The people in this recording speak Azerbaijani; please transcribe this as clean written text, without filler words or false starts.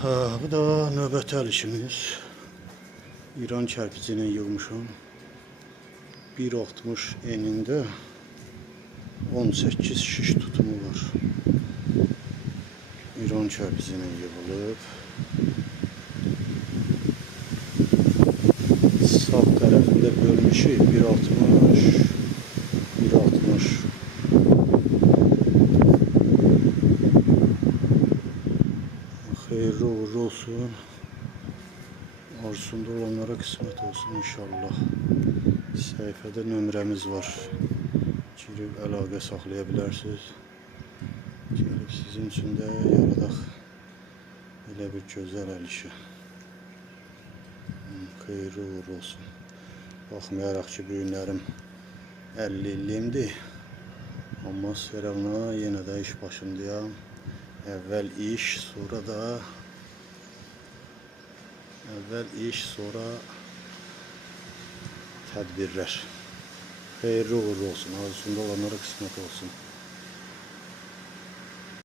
Bu da növbəti əl işimiz. İran kərpicini yığmışam. 1.60 enində 18 şiş tutumu var. İran kərpicinin yığılıb. Sağ tərəfində bölmüşük 1.60 1.60. Xeyirli uğurlu olsun. Arzusunda olanlara kısmet olsun inşallah. Səhifədə nömrəmiz var. Girib əlaqə saxlaya bilərsiniz. Gəlib sizin üçün də yaradaq elə bir gözəl əl işi. Xeyirli uğurlu olsun. Baxmayaraq ki, bu günlərim 50 illimdir. Amma seralına yenə də iş başındayam. Əvvəl iş, sonra tədbirlər. Xeyirli uğurlu olsun. Arzusunda olanlara qismət olsun.